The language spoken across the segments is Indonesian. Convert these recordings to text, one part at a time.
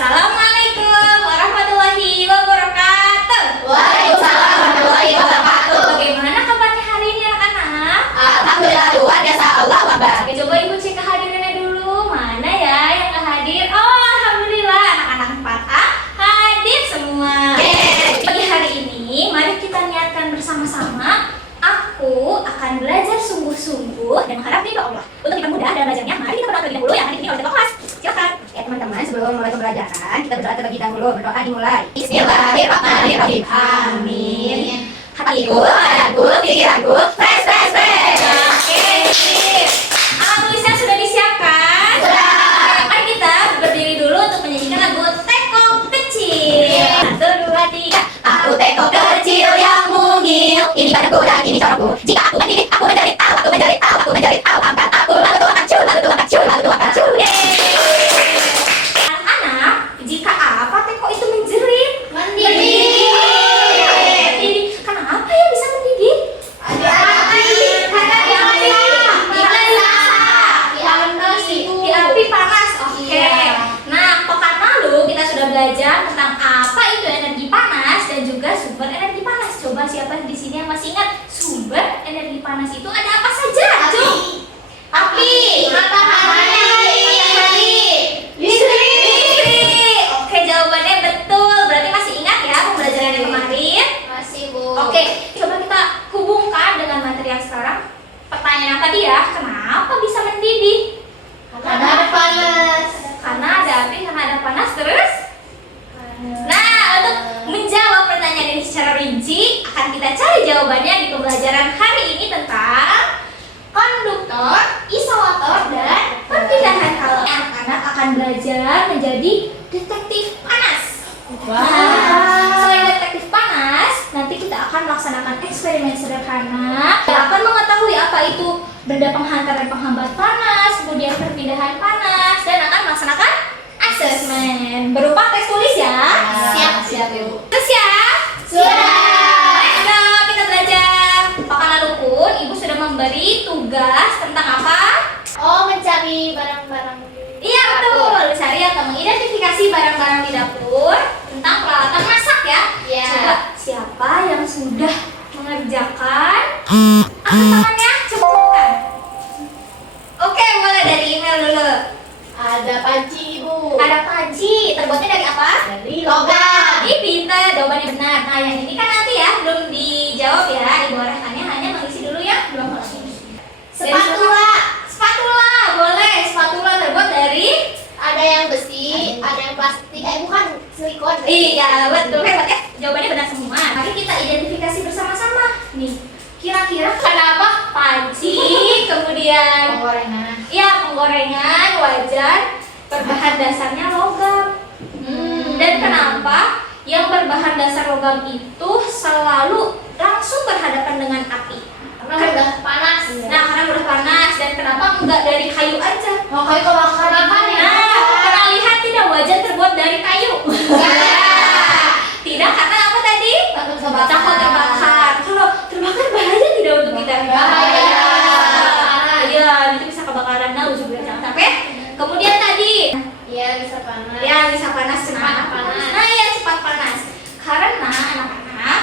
Assalamualaikum warahmatullahi wabarakatuh. Waalaikumsalam warahmatullahi wabarakatuh. Bagaimana kabarnya hari ini anak-anak? Alhamdulillah luar biasa, Allah Akbar. Oke, coba ibu cek kehadirannya dulu. Mana ya yang nggak hadir? Oh, alhamdulillah anak-anak 4A hadir semua. Pagi hari ini, mari kita niatkan bersama-sama. Aku akan belajar sungguh-sungguh dan mengharap ridho Allah. Untuk kita mudah dalam belajarnya, mari kita berdoa terlebih dahulu yang hadir ini oleh kelas. Silakan. Ya teman-teman, sebelum mulai pembelajaran, kita berdoa terlebih dahulu. Berdoa dimulai. Bismillahirrahmanirrahim. Amin. Hatiku, badanku, pikiranku, fresh, fresh, fresh. Oke, sip. Alat tulisnya sudah disiapkan? Sudah. Mari kita berdiri dulu untuk menyanyikan lagu Teko Kecil. 1, 2, 3. Aku teko kecil yang mungil. Ini badanku dan ini corokku. Jika aku mendidih, aku menjerit tahu, aku menjerit tahu, aku menjerit tahu. Angkat aku, lalu tuangkan cul, lalu tuangkan cul, lalu tuangkan cul. Anak-anak, jika apa teko itu menjerit? Mendidih. Mendidih. Kenapa ya bisa mendidih? Di api panas. Oke. Nah, pekan lalu kita sudah belajar tentang apa itu energi panas dan juga sumber energi panas. Coba siapa di sini yang masih ingat sumber energi panas itu ada apa saja? Api, matahari, listrik. Oke, jawabannya betul. Berarti masih ingat ya pembelajaran yang kemarin? Masih, Bu. Oke, coba kita hubungkan dengan materi yang sekarang. Pertanyaan yang tadi ya, kenapa bisa mendidih? Karena ada panas. Karena ada api, karena ada panas terus. Nah, untuk menjawab pertanyaan ini secara rinci, akan kita cari jawabannya di pembelajaran hari ini tentang konduktor, isolator, dan perpindahan kalori. Anak-anak akan belajar menjadi detektif panas. Nah, selain detektif panas, nanti kita akan melaksanakan eksperimen sederhana yang akan mengetahui apa itu benda penghantar dan penghambat panas, kemudian perpindahan panas, dan akan melaksanakan asesmen berupa tes tulis ya. Siap, Ibu. Terus ya? Sudah. Ayo kita belajar. Pekan lalu pun Ibu sudah memberi tugas tentang apa? Oh, mencari barang-barang. Iya betul, cari atau mengidentifikasi barang-barang di dapur tentang peralatan masak ya. Iya. Coba siapa yang sudah mengerjakan? Angkat tangannya, coba bukan. Oke, mulai dari email dulu. Ada panci, Ibu. Ada panci, terbuatnya dari apa? Dari logam. Ih, pintar, jawabannya benar. Nah, yang ini kan nanti ya, belum dijawab ya. Ibu Orehanya hanya mengisi dulu ya, belum mengisi. Spatula. Spatula, boleh. Spatula terbuat dari? Ada yang besi, ada yang plastik. Bukan silikon. Iya, betul. Hebat ya. Jawabannya benar semua. Mari kita identifikasi bersama-sama. Nih, kira-kira kenapa panci, kemudian Penggorengan. iya penggorengan, wajan, berbahan dasarnya logam. Dan kenapa yang berbahan dasar logam itu selalu langsung berhadapan dengan api? Karena udah panas. Nah, karena udah panas. Dan kenapa enggak dari kayu aja? Mau kayu kebakaran ya? Nah, pernah lihat tidak wajan terbuat dari kayu? Tidak, karena apa tadi? Takut Takut terbakar. Kalau terbakar bahaya tidak untuk kita? Bahaya. Iya, nanti bisa kebakaran. Nah, juga jangan sampai. Kemudian tadi, Iya, bisa panas. ya bisa panas, Cepat kenapa? panas. Nah, ya cepat panas. Karena anak-anak,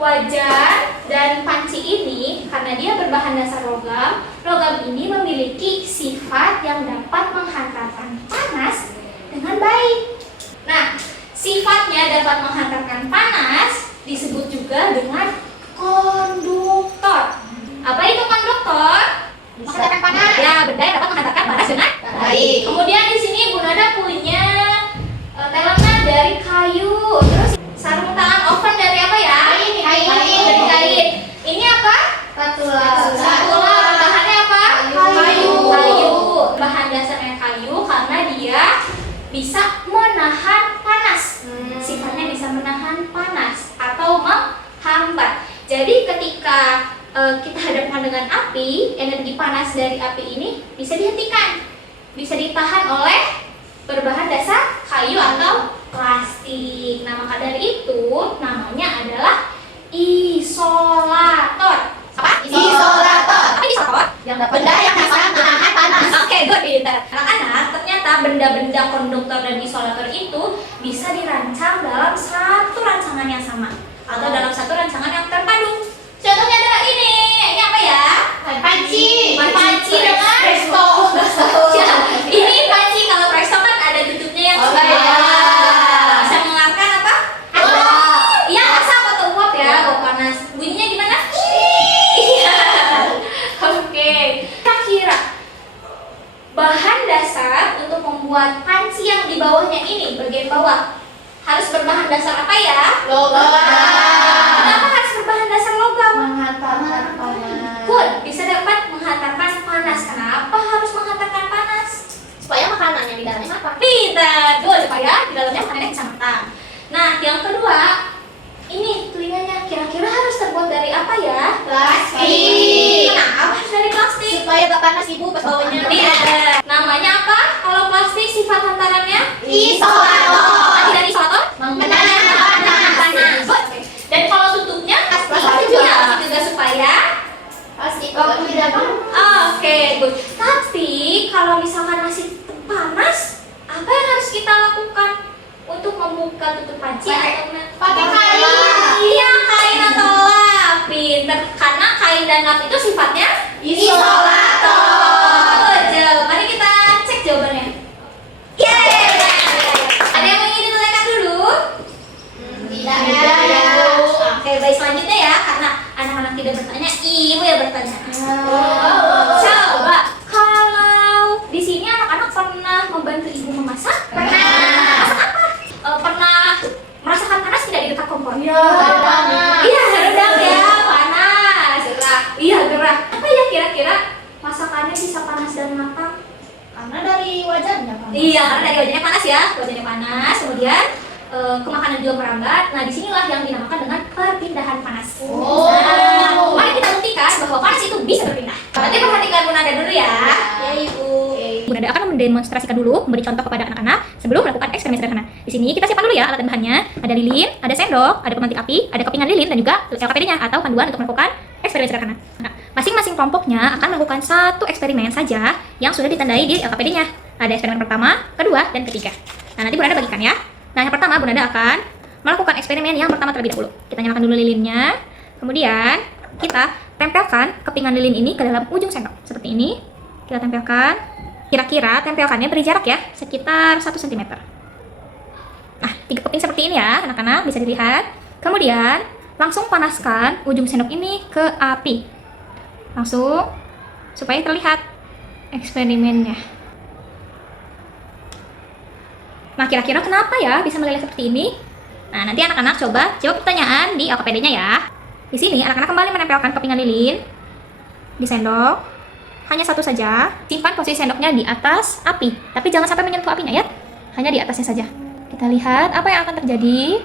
wajan dan panci ini karena dia berbahan dasar logam, logam ini memiliki sifat yang dapat menghantarkan panas dengan baik. Nah, sifatnya dapat menghantarkan panas disebut juga dengan konduktor. Apa itu konduktor? Menghantarkan panas. Ya, benda yang dapat menghantarkan panas dengan Baik. Kemudian di sini Bu Nada punya telenan dari kayu. Terus sarung tangan oven dari apa ya? Kain. Dari kain. Ini apa? Spatula. Spatula. Bahannya apa? Kayu. Kayu. Bahan dasarnya kayu karena dia bisa menahan panas. Sifatnya bisa menahan panas atau menghambat. Jadi ketika kita hadapkan dengan api, energi panas dari api ini bisa dihentikan, bisa ditahan oleh berbahan dasar kayu atau plastik. Nah, maka dari itu namanya adalah isolator. Apa? Isolator. Apa isolator? Yang dapat benda yang bisa menahan panas. Oke, good, pintar. Anak-anak, ternyata benda-benda konduktor dan isolator itu bisa dirancang dalam satu rancangan yang sama atau dalam satu rancangan yang terpadu. Contohnya adalah ini apa ya? Panci. Panci dengan presto. Ya, ini panci, kalau presto kan ada tutupnya yang supaya bisa mengeluarkan apa? Iya, asap atau uap ya, bau panas. Bunyinya gimana? Iya. Oke. Kira-kira bahan dasar untuk membuat panci yang di bawahnya ini, bagian bawah, harus berbahan dasar apa ya? Logam. Kenapa harus berbahan dasar logam? Menghantarkan panas. Good, bisa dapat menghantarkan panas. Kenapa harus menghantarkan panas? Supaya makanan yang di dalamnya matang. Pintar, good, supaya di dalamnya makanannya bisa matang. Nah, yang kedua, ini telinganya kira-kira harus terbuat dari apa ya? Plastik. Kenapa harus dari plastik? Supaya gak panas ibu pas bawanya. Tidak. Namanya apa? Kalau plastik sifat hantarannya? Isolator. Nanti dari isolator? Menahan panas. Good. Dan kalau tutupnya? Plastik juga. Juga supaya? Plastik waktu tidak panas. Oke, good. Tapi kalau misalkan masih panas, apa yang harus kita lakukan untuk membuka tutup panci atau Pakai kain. Iya, kain atau lap. Pinter. Karena kain dan lap itu sifatnya Isolator. Betul. Mari kita cek jawabannya. Yeay. Ada yang ingin ditanyakan dulu? Tidak ada. Oke, baik, selanjutnya ya, karena anak-anak tidak bertanya, ibu yang bertanya. Coba, kalau di sini anak-anak pernah membantu ibu memasak? Pernah. Masak apa? Pernah merasakan panas tidak di dekat kompor? Iya. Iya, rendang ya, panas. Gerah. Iya, gerah. Apa ya kira-kira masakannya bisa panas dan matang? Karena dari wajahnya panas. Iya, karena dari wajahnya panas ya, wajahnya panas, kemudian ke makanan juga merambat. Nah, disinilah yang dinamakan dengan perpindahan panas. Oh. Nah, mari kita buktikan bahwa panas itu bisa berpindah. Nanti perhatikan Bu Nada dulu ya. Ya ibu. Bu Nada akan mendemonstrasikan dulu, memberi contoh kepada anak-anak sebelum melakukan eksperimen sederhana. Di sini kita siapkan dulu ya alat dan bahannya. Ada lilin, ada sendok, ada pemantik api, ada kepingan lilin, dan juga LKPD-nya atau panduan untuk melakukan eksperimen sederhana. Nah, masing-masing kelompoknya akan melakukan satu eksperimen saja yang sudah ditandai di LKPD-nya. Ada eksperimen pertama, kedua, dan ketiga. Nah, nanti Bu Nada bagikan ya. Nah, yang pertama Bu Nada akan melakukan eksperimen yang pertama terlebih dahulu. Kita nyalakan dulu lilinnya. Kemudian kita tempelkan kepingan lilin ini ke dalam ujung sendok. Seperti ini. Kita tempelkan. Kira-kira tempelkannya beri jarak ya, sekitar 1 cm. Nah, 3 keping seperti ini ya, anak-anak bisa dilihat. Kemudian, langsung panaskan ujung sendok ini ke api. Langsung, supaya terlihat eksperimennya. Nah, kira-kira kenapa ya bisa meleleh seperti ini? Nah, nanti anak-anak coba jawab pertanyaan di LKPD-nya ya. Di sini, anak-anak kembali menempelkan kepingan lilin di sendok. Hanya satu saja. Simpan posisi sendoknya di atas api. Tapi jangan sampai menyentuh apinya ya. Hanya di atasnya saja. Kita lihat apa yang akan terjadi.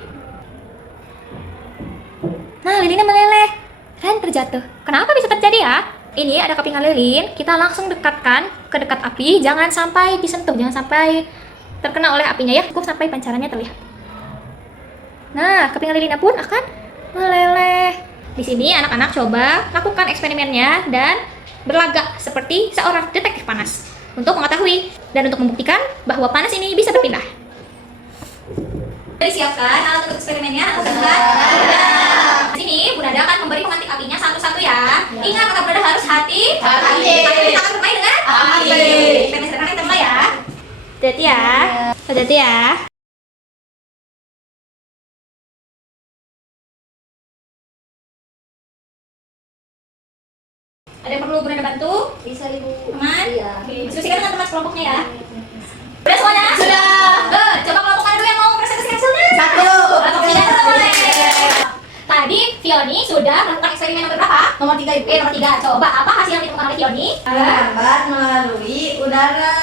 Nah, lilinnya meleleh dan terjatuh. Kenapa bisa terjadi ya? Ini ada kepingan lilin. Kita langsung dekatkan ke dekat api. Jangan sampai disentuh. Jangan sampai terkena oleh apinya ya. Cukup sampai pancarannya terlihat. Nah, kepingan lilinnya pun akan meleleh. Di sini anak-anak coba lakukan eksperimennya dan berlagak seperti seorang detektif panas untuk mengetahui dan untuk membuktikan bahwa panas ini bisa berpindah. Disiapkan alat untuk eksperimennya? Sudah. Di sini Bu Nada akan memberi pemantik apinya satu-satu ya. Ingat kata Bu Nada harus hati. Kita akan bermain dengan api. Eksperimen sederhana kita mulai ya. Hati-hati ya. Hati-hati ya. Ada yang perlu Bu Nada bantu? Bisa ibu. Teman? Iya. Oke, diskusikan dengan teman kelompoknya ya. Sudah semuanya? Sudah. Coba kelompok mana dulu yang mau presentasi hasilnya? Satu. Kelompok tiga dulu boleh. Tadi Fioni sudah melakukan eksperimen nomor berapa? Nomor 3 ibu. Nomor 3. Coba apa hasil yang ditemukan oleh Fioni? Merambat melalui udara.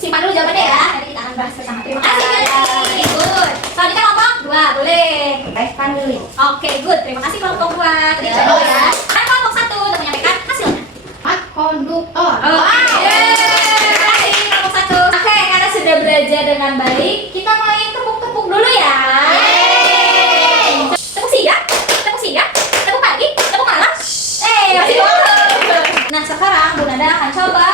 Simpan dulu jawabannya ya. Nanti kita akan bahas bersama. Terima kasih Fioni. Good. Selanjutnya kelompok 2, boleh. Respan dulu. Oke, good. Terima kasih kelompok 2. Tadi coba ya. Dan kelompok 1 untuk menyampaikan hasilnya. Mat konduktor. Oke. Terima kasih kelompok 1. Oke, karena sudah belajar dengan baik, kita main tepuk-tepuk dulu ya. Tepuk siang, tepuk siang, tepuk pagi, tepuk malam. Masih boleh. Nah, sekarang Bu Nada akan coba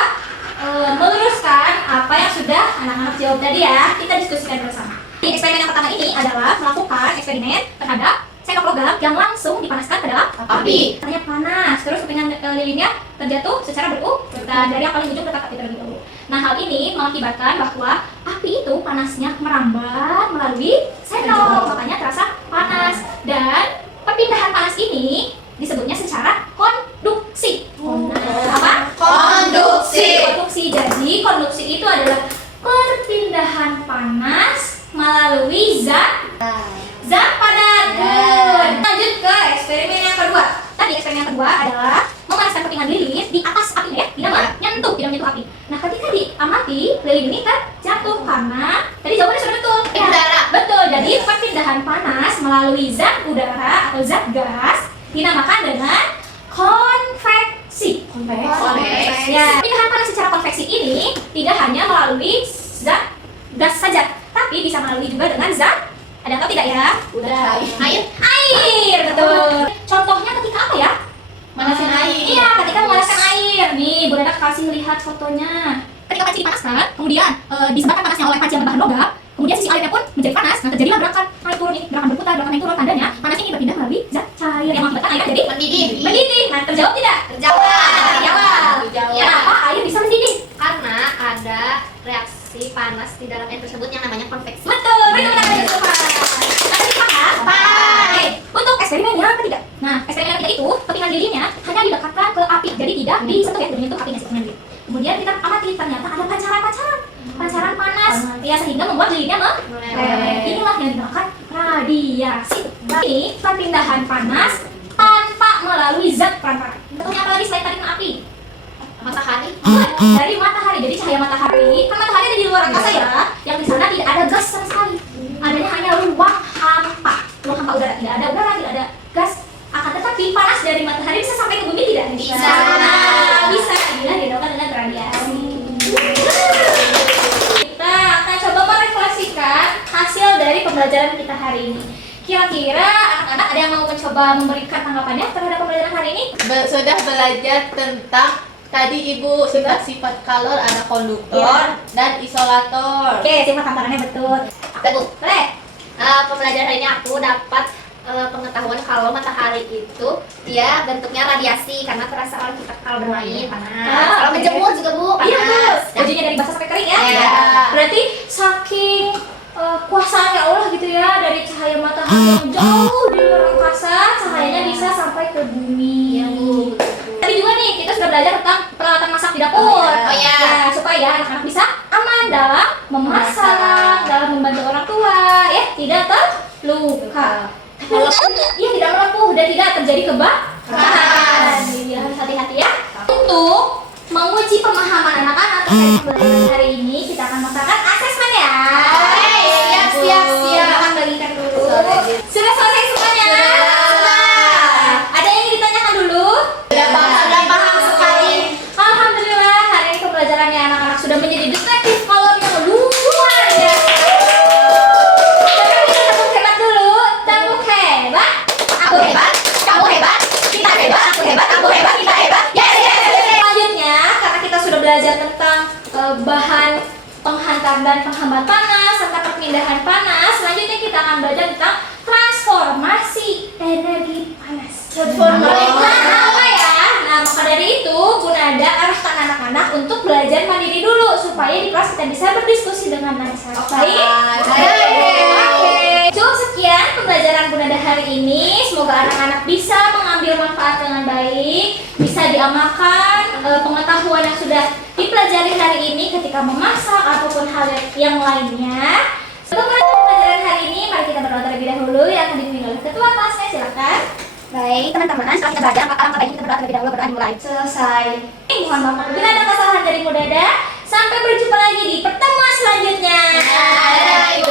meluruskan apa yang sudah anak-anak jawab tadi ya. Kita diskusikan bersama. Di eksperimen yang pertama ini adalah melakukan eksperimen terhadap sendok logam yang langsung dipanaskan ke dalam api. Katanya panas, terus kepingan lilinnya terjatuh secara berurutan dari yang paling ujung ke api terlebih dahulu. Nah, hal ini mengakibatkan bahwa api itu panasnya merambat melalui sendok, makanya terasa panas. Dan perpindahan panas ini disebutnya secara konduksi. Apa? Konduksi. Konduksi. Jadi konduksi itu adalah perpindahan panas melalui zat padat. Lanjut ke eksperimen yang kedua. Tadi eksperimen yang kedua adalah memanaskan kepingan lilin di atas api ya, tidak menyentuh api. Nah, ketika diamati lilin ini terjatuh karena tadi jawabannya sudah betul. Udara. Betul. Jadi perpindahan panas melalui zat udara atau zat gas dinamakan dengan konveksi. Ya, perpindahan panas secara konveksi ini tidak hanya melalui zat gas saja, tapi bisa melalui juga dengan zat, ada atau tidak ya? Udara. Air, betul. Contohnya ketika apa ya? Manasin air. Iya, ketika memanaskan air. Nih, Bunda kasih lihat fotonya. Ketika panci dipanaskan, kemudian disebabkan panasnya oleh panci yang berbahan logam, kemudian sisi airnya pun menjadi panas. Nah, terjadilah gerakan naik turun ini, gerakan berputar, gerakan naik turun. Tandanya panas ini berpindah melalui zat cair yang mengakibatkan air jadi mendidih. Nah, terjawab tidak? Terjawab. Kenapa air bisa mendidih? Karena ada reaksi panas di dalam air tersebut yang namanya konveksi. Betul, betul. Nanti paham? Oke, untuk eksperimen yang ketiga. Nah, eksperimen yang ketiga itu kepingan lilinnya hanya didekatkan ke api, jadi tidak disentuh ya, tidak menyentuh apinya si kepingan lilin. Kemudian kita amati, ternyata ada pancaran panas, ya sehingga membuat lilinnya meleleh. Inilah yang dinamakan radiasi. Ini perpindahan panas tanpa melalui zat perantara. Bentuknya apa lagi selain tadi kena api? Matahari. Dari matahari. Jadi cahaya matahari, kan matahari ada di luar angkasa ya, yang di sana tidak ada gas sama sekali. Adanya hanya ruang hampa udara, tidak ada udara, tidak ada gas. Akan tetapi panas dari matahari bisa sampai ke bumi tidak? Bisa. Nah, bisa. Inilah dinamakan dengan radiasi. Kita akan coba merefleksikan hasil dari pembelajaran kita hari ini. Kira-kira anak-anak ada yang mau mencoba memberikan tanggapannya terhadap pembelajaran hari ini? Sudah belajar tentang tadi Ibu sifat-sifat kalor, ada konduktor dan isolator. Oke, sifat tambahannya betul. Bu, Boleh? pembelajaran hari ini aku dapat pengetahuan kalau matahari itu dia bentuknya radiasi karena terasa kalau kita kalau bermain panas. Kalau menjemur juga Bu Iya, panas. bajunya dari basah sampai kering ya. Iya. Berarti saking kuasanya Allah gitu ya, dari cahaya matahari yang jauh di luar angkasa, cahayanya bisa sampai ke bumi. Iya, Bu. Tadi juga nih kita sudah belajar tentang peralatan masak di dapur. Oh iya. Ya, supaya anak-anak bisa aman dalam memasak, dalam membantu orang tua, ya tidak terluka. Iya, tidak melepuh dan tidak terjadi kebakaran. Jadi harus hati-hati ya. Untuk menguji pemahaman anak-anak terkait pembelajaran hari ini, kita akan melaksanakan asesmen ya. Siap. Akan bagikan dulu. Sudah selesai semuanya? Sudah. Ada yang ingin ditanyakan dulu? Sudah paham sekali. Alhamdulillah, hari ini pembelajarannya anak-anak sudah menjadi detektif kolor yang luar biasa. Sekarang kita tepuk hebat dulu. Tepuk hebat. Aku hebat, kamu hebat, kita hebat, aku hebat, kamu hebat, kita hebat. Yes. Selanjutnya, karena kita sudah belajar tentang bahan penghantar dan penghambat panas serta perpindahan panas, selanjutnya kita akan belajar tentang transformasi energi panas. Apa ya? Nah, maka dari itu Gunada arahkan anak-anak untuk belajar mandiri dulu supaya di kelas kita bisa berdiskusi dengan lancar. Baik? Oke. Cukup sekian pembelajaran Gunada hari ini. Semoga anak-anak bisa mengambil manfaat dengan baik, bisa diamalkan pengetahuan yang sudah dipelajari hari ini ketika memasak ataupun hal yang lainnya. Untuk pembelajaran hari ini, mari kita berdoa terlebih dahulu yang akan dipimpin oleh ketua kelasnya. Silakan. Baik, teman-teman, setelah kita belajar, maka langkah baiknya kita berdoa terlebih dahulu, berdoa dimulai. Selesai. Mohon maaf apabila ada kesalahan dari Mudada. Sampai berjumpa lagi di pertemuan selanjutnya. Dadah, Ibu.